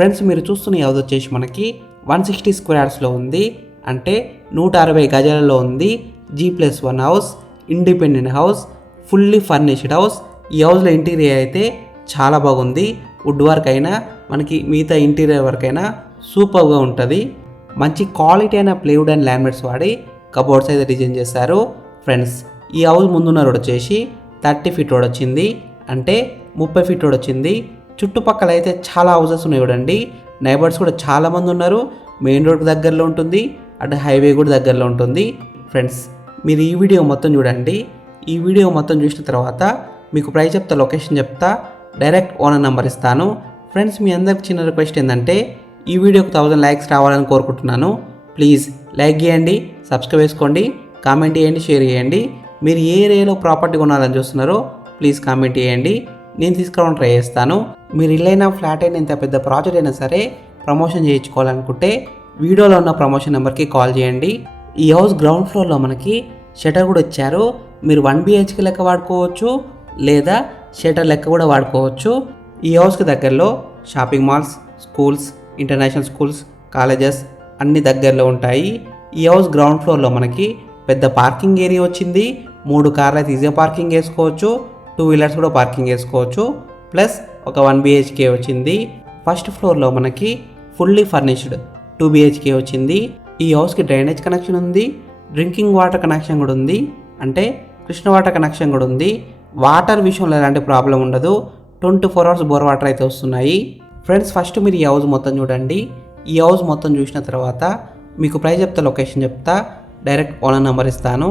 Friends మీరు చూస్తున్న ఈ హౌస్ వచ్చేసి మనకి 160 స్క్వేర్ యార్డ్స్లో ఉంది. అంటే 160 గజాలలో ఉంది. G+1 house, independent house, fully furnished house. ఈ హౌస్లో ఇంటీరియర్ అయితే చాలా బాగుంది. వుడ్ వర్క్ అయినా మనకి మిగతా ఇంటీరియర్ వర్క్ అయినా సూపర్గా ఉంటుంది. మంచి క్వాలిటీ అయిన ప్లేవుడ్ అండ్ లామినేట్స్ వాడి కబోర్డ్స్ అయితే డిజైన్ చేశారు. ఫ్రెండ్స్ ఈ హౌస్ ముందున్న రోడ్ వచ్చేసి 30 ఫీట్ రోడ్ వచ్చింది. అంటే 30 ఫీట్ రోడ్ వచ్చింది. చుట్టుపక్కల అయితే చాలా హౌసెస్ ఉన్నాయి చూడండి. నైబర్స్ కూడా చాలామంది ఉన్నారు. మెయిన్ రోడ్ దగ్గరలో ఉంటుంది, అటు హైవే కూడా దగ్గరలో ఉంటుంది. ఫ్రెండ్స్ మీరు ఈ వీడియో మొత్తం చూడండి. ఈ వీడియో మొత్తం చూసిన తర్వాత మీకు ప్రైస్ చెప్తా, లొకేషన్ చెప్తా, డైరెక్ట్ ఓనర్ నెంబర్ ఇస్తాను. ఫ్రెండ్స్ మీ అందరికి చిన్న రిక్వెస్ట్ ఏంటంటే ఈ వీడియోకి 1000 లైక్స్ రావాలని కోరుకుంటున్నాను. ప్లీజ్ లైక్ చేయండి, సబ్స్క్రైబ్ చేసుకోండి, కామెంట్ చేయండి, షేర్ చేయండి. మీరు ఏ ఏరియాలో ప్రాపర్టీ కొనాలని చూస్తున్నారో ప్లీజ్ కామెంట్ చేయండి. నేను తీసుకురావడం ట్రై చేస్తాను. మీరు ఇల్లైనా ఫ్లాట్ అయినా ఇంత పెద్ద ప్రాజెక్ట్ అయినా సరే ప్రమోషన్ చేయించుకోవాలనుకుంటే వీడియోలో ఉన్న ప్రమోషన్ నెంబర్కి కాల్ చేయండి. ఈ హౌస్ గ్రౌండ్ ఫ్లోర్లో మనకి షటర్ కూడా ఇచ్చారు. మీరు 1 BHK లెక్క వాడుకోవచ్చు, లేదా షటర్ లెక్క కూడా వాడుకోవచ్చు. ఈ హౌస్కి దగ్గరలో shopping malls, schools, international schools, colleges అన్ని దగ్గరలో ఉంటాయి. ఈ హౌస్ గ్రౌండ్ ఫ్లోర్లో మనకి పెద్ద పార్కింగ్ ఏరియా వచ్చింది. 3 కార్లు అయితే ఈజీగా పార్కింగ్ చేసుకోవచ్చు, 2 వీలర్స్ కూడా పార్కింగ్ చేసుకోవచ్చు. ప్లస్ ఒక 1 BHK వచ్చింది. ఫస్ట్ ఫ్లోర్లో మనకి ఫుల్లీ ఫర్నిష్డ్ 2 BHK వచ్చింది. ఈ హౌస్కి డ్రైనేజ్ కనెక్షన్ ఉంది, డ్రింకింగ్ వాటర్ కనెక్షన్ కూడా ఉంది, అంటే కృష్ణ వాటర్ కనెక్షన్ కూడా ఉంది. వాటర్ విషయంలో ఎలాంటి ప్రాబ్లం ఉండదు. 24 hours బోర్ వాటర్ అయితే వస్తున్నాయి. ఫ్రెండ్స్ ఫస్ట్ మీరు ఈ హౌస్ మొత్తం చూడండి. ఈ హౌస్ మొత్తం చూసిన తర్వాత మీకు ప్రైస్ చెప్తా, లొకేషన్ చెప్తా, డైరెక్ట్ ఓనర్ నెంబర్ ఇస్తాను.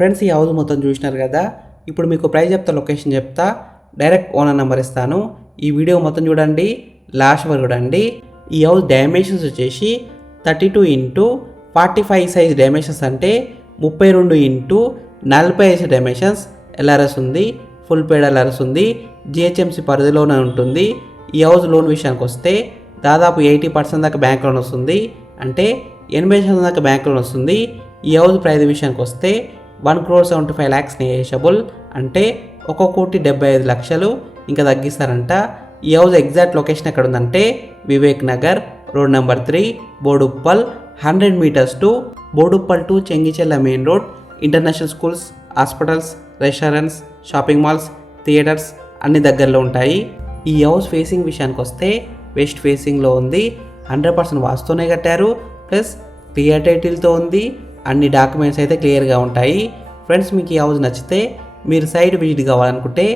ఫ్రెండ్స్, ఈ హౌస్ మొత్తం చూసినారు కదా. ఇప్పుడు మీకు ప్రైస్ చెప్తా, లొకేషన్ చెప్తా, డైరెక్ట్ ఓనర్ నెంబర్ ఇస్తాను. ఈ వీడియో మొత్తం చూడండి, లాస్ట్ వరకు చూడండి. ఈ హౌస్ డైమెన్షన్స్ వచ్చేసి 32x45 సైజ్ డైమెన్షన్స్, అంటే 32x45 డైమెన్షన్స్. ఎల్ఆర్ఎస్ ఉంది, ఫుల్ పేడ్ ఎల్ఆర్ఎస్ ఉంది, జిహెచ్ఎంసీ పరిధిలోనే ఉంటుంది. ఈ హౌస్ లోన్ విషయానికి వస్తే దాదాపు 80% దాకా బ్యాంక్ లోన్ వస్తుంది, అంటే 80% దాకా బ్యాంక్ లోన్ వస్తుంది. ఈ హౌస్ ప్రైస్ విషయానికి వస్తే 1,75,00,000 నెగోషియబుల్, అంటే 1,75,00,000 ఇంకా తగ్గిస్తారంట. ఈ హౌస్ ఎగ్జాక్ట్ లొకేషన్ ఎక్కడ ఉందంటే Vivek Nagar, road number 3, Boduppal. 100 metres to Boduppal to Chengicherla main road. International schools, hospitals, restaurants, shopping malls, theatres అన్ని దగ్గరలో ఉంటాయి. ఈ హౌస్ ఫేసింగ్ విషయానికి వస్తే వెస్ట్ ఫేసింగ్లో ఉంది. 100% వాస్తునే కట్టారు, ప్లస్ క్లియర్ టైటిల్తో ఉంది. అన్ని డాక్యుమెంట్స్ అయితే క్లియర్గా ఉంటాయి. ఫ్రెండ్స్, మీకు ఈ హౌస్ నచ్చితే మీరు సైట్ విజిట్ కావాలనుకుంటే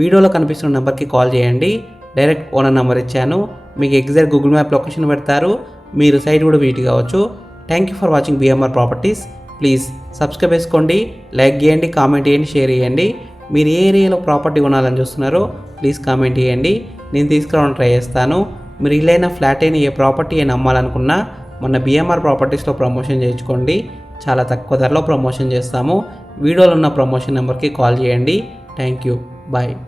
వీడియోలో కనిపిస్తున్న నెంబర్కి కాల్ చేయండి. డైరెక్ట్ ఓనర్ నెంబర్ ఇచ్చాను, మీకు ఎగ్జాక్ట్ గూగుల్ మ్యాప్ లొకేషన్ పెడతారు, మీరు సైట్ కూడా విజిట్ కావచ్చు. Thank you for watching BMR properties. Please subscribe చేసుకోండి, లైక్ చేయండి, కామెంట్ చేయండి, షేర్ చేయండి. మీరు ఏ ఏరియాలో ప్రాపర్టీ కొనాలని చూస్తున్నారో ప్లీజ్ కామెంట్ చేయండి, నేను తీసుకురావడానికి ట్రై చేస్తాను. మీరు ఇల్లైనా ఫ్లాట్ అయినా ఏ ప్రాపర్టీ అయినా అమ్మాలనుకున్నా మన బిఎంఆర్ ప్రాపర్టీస్లో ప్రమోషన్ చేయించుకోండి. చాలా తక్కువ ధరలో ప్రమోషన్ చేస్తాము. వీడియోలో ఉన్న ప్రమోషన్ నెంబర్కి కాల్ చేయండి. Thank you, bye.